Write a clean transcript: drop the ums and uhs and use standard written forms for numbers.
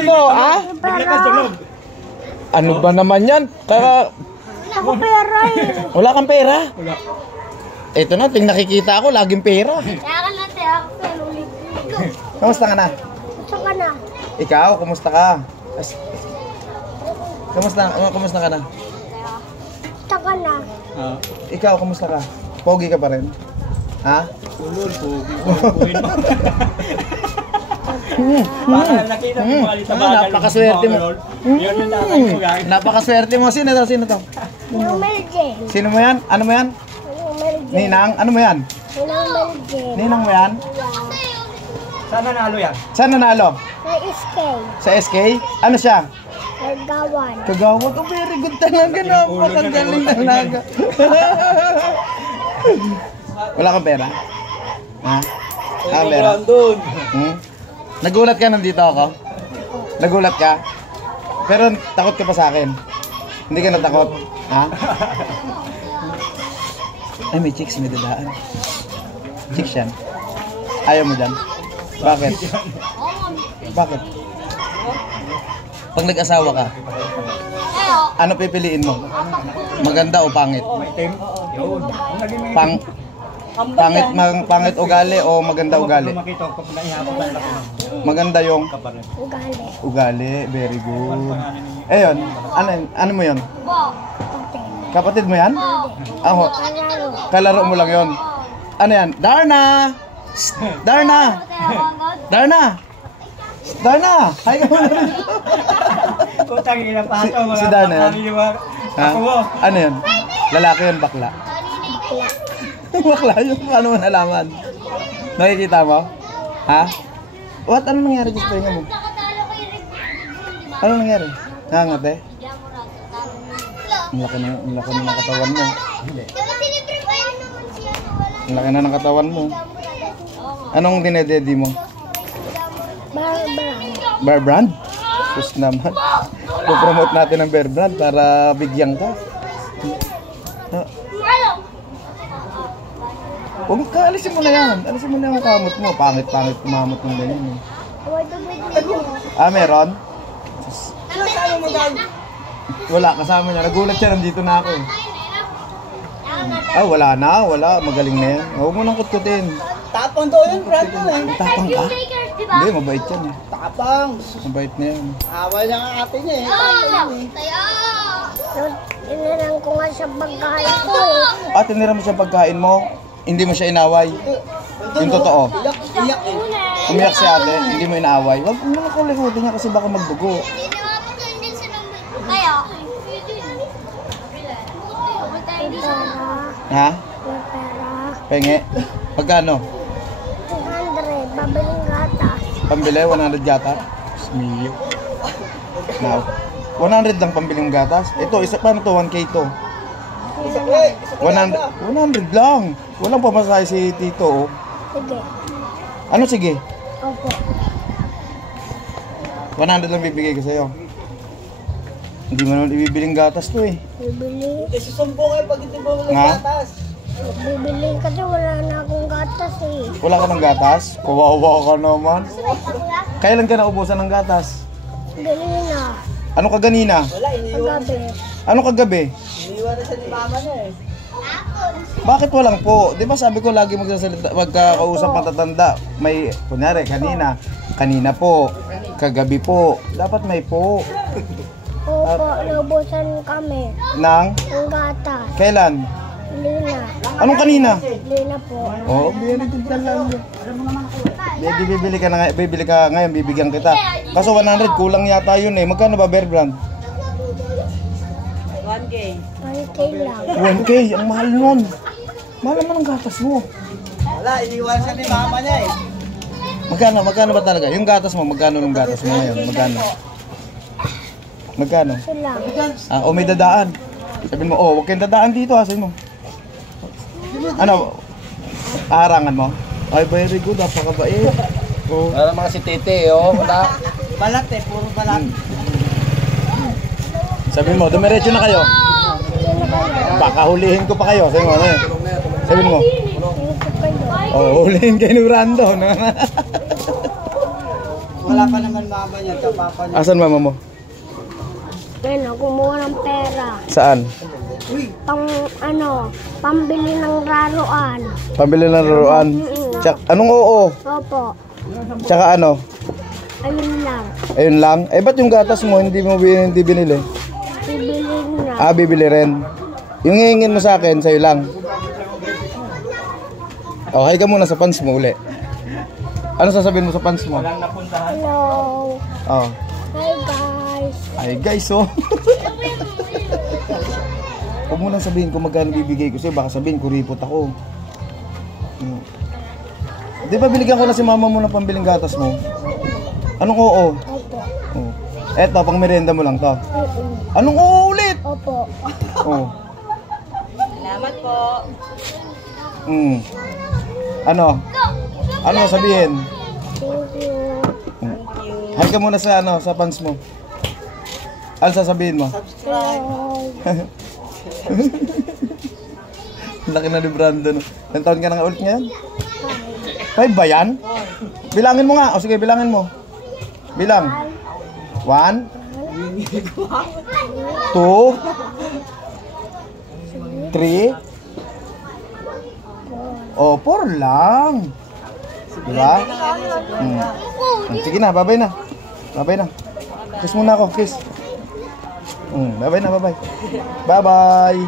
Ikaw, ah? Ano ba naman yan? Kaya... Wala akong pera eh. Wala kang pera? Wala. Ito na, ting nakikita ako, laging pera. Kaya ka natin ako pero Kamusta ka na? gusto ka na. Ikaw, kumusta ka? Kumusta ka na? Gusto ka na. Ikaw, kumusta ka? Pogi ka pa rin? Ha? Ulol, pugi mo. Baka nakita mo mga litabagal. Napakaswerte mo. Yun yung tatay mo, guys. Napakaswerte mo. Sino to? Sino to? Ninang Meljen. Sino mo yan? Ano mo yan? Ninang Meljen. Ninang? Ano mo yan? Ninang Meljen. Ninang mo yan? Saan nanalo yan? Saan nanalo? Sa SK. Sa SK? Ano siya? Nagawan. Kagawad. Oh, very good talaga. Napakagaling talaga. Wala kang pera? Ha? Ah, pera? Hmm? Nagulat ka nandito ako? Nagulat ka? Pero takot ka pa sa akin? Hindi ka natakot? Ha? Ay, may chicks, may dadaan. Chicks yan. Ayaw mo dyan? Bakit? Bakit? Pag nag-asawa ka, ano pipiliin mo? Maganda o pangit? Yun. Pangit ugali o maganda ugali? Makita ko pag naihapon ang laki. Maganda yung Ugali. ugali. Very good. Ayun, ano mo yun? Kapatid mo yan? Ako, Kalaro. kalaro mo lang yun. Ano yan? Darna! Darna! Darna! Darna! Hi ka muna. Putang ina pa ito. Si Dana yan? Ha? Ako mo. Ano yun? Lalaki yun, bakla. Bakla yun, paano mo nalaman? Nakikita mo? Ha? What? Ano nangyari sa pahinga mo? Ano nangyari? Nangat eh? Ang laki na ng katawan mo. Ang laki na ng katawan mo. Anong dinededi mo? Barbara. Bear Brand? Sus naman. Pupromote natin ang Bear Brand para bigyan ka. Huwag ka, alisin mo na yan. Alisin mo na yung kamot mo. Pangit-pangit kumamot ng ganyan. Ah, meron? Wala, kasama niya. Nagulat siya, nandito na ako eh. Ah, wala na. Wala, magaling na yan. Huwag mo nang kutkutin. Tapang daw yun, Brad mo eh. Tapang ka? Hindi, mabait yan eh. Tapang. Mabait na yan. Awal niya ang ate niya eh. Tinirang ko nga sa pagkain ko eh. Ah, tinira mo siya pagkain mo. Hindi mo siya inaway. Yung totoo. Iyak eh. Umiyak si ate, hindi mo inaaway. Huwag mo na kulikutin niya kasi baka magdugo. Ha? Yung pera. Penge? Pagkano? 200. Babaling gatas. Pambili, 100 gatas? Mio. Now, 100 lang pambiling gatas. Ito, isa pa na to, 1K to. 100 lang. Walang pamasahe si Tito. Oh. Sige. Ano sige? Opo. 100 lang bibigay ko sa'yo. Hindi mo naman ibibiling gatas to eh. Bibili. Kasi sumbong eh pag hindi mo walang Nga? gatas. Bibili kasi wala na akong gatas eh. Wala ka ng gatas? Kawawa ka naman. Kailan ka naubusan ng gatas? Bili na. Ano kaganina? Wala, iniiwan. Paggabi. Ano kagabi? Iniiwan na siya ni mama niya eh. Bakit walang po? Di ba sabi ko lagi magsasalita, magkakausap matatanda. May, kunyari, kanina po, kagabi po. Dapat may po. Opo, naubusan kami. Nang? Ang gatas. Kailan? Hindi na. Anong kanina? Hindi na po. Oo, very good na lang. Bibili ka ngayon, bibigyan kita. Kaso 100, kulang yata yun eh. Magkano ba, Bear Brand? 1K lang. 1K, ang mahal nun. Mahal naman ang gatas mo. Wala, iniiwan siya ni mama niya eh. Magkano ba talaga? Yung gatas mo, magkano yung gatas mo ngayon? Magkano? Sila. Ah, o may dadaan. Sabihin mo, oh, huwag kayong dadaan dito ha, sabihin mo. Ano? Aharangan mo? Ay, very good, napakabait. Oh. Para mga si Tete, oh. Balat eh, puro balat. Sabihin mo, dumiretso na kayo. Baka hulihin ko pa kayo. Sabihin mo, ano yun? Sabihin mo. Oh, hulihin kayo ni Brando. No? Wala pa naman mama niya, sa papa niya. Asan mama mo? Yan, kumuha ng pera. Saan? Pambili ng laruan. Pambili ng laruan. Anong oo? Opo, Tsaka ano? ayun lang. Ayun lang. Eh, ba't yung gatas mo hindi binili? Bibili na. Ah, bibili rin. Yung hihingin mo sa akin, sa'yo lang. Okay ka muna sa pants mo uli. Ano sasabihin mo sa pants mo? Hello. Oh. Hi guys. Ay guys, oh. Huwag mo lang sabihin kung magkano bibigay ko sa'yo. Baka sabihin, kuripot ako. Di ba binigyan ko na si mama mo ng pambiling gatas mo? Anong oo? Opo. Oh. Eto, pang merienda mo lang to. Oo. Anong oo ulit? Opo. Oh. Salamat po. Ano? Ano sabihin? Thank you. Hi ka muna sa sa fans mo. Ano sasabihin mo? Hello. Laki na ni Brandon. Ilang taon ka na nga ulit ngayon? 5 ba yan? Bilangin mo nga. O sige, bilangin mo. Bilang. 1 2 3 Oh, 4 lang. Diba? Sige na, babay na. Babay na. Kiss muna ako, kiss. Babay na, babay. Bye-bye.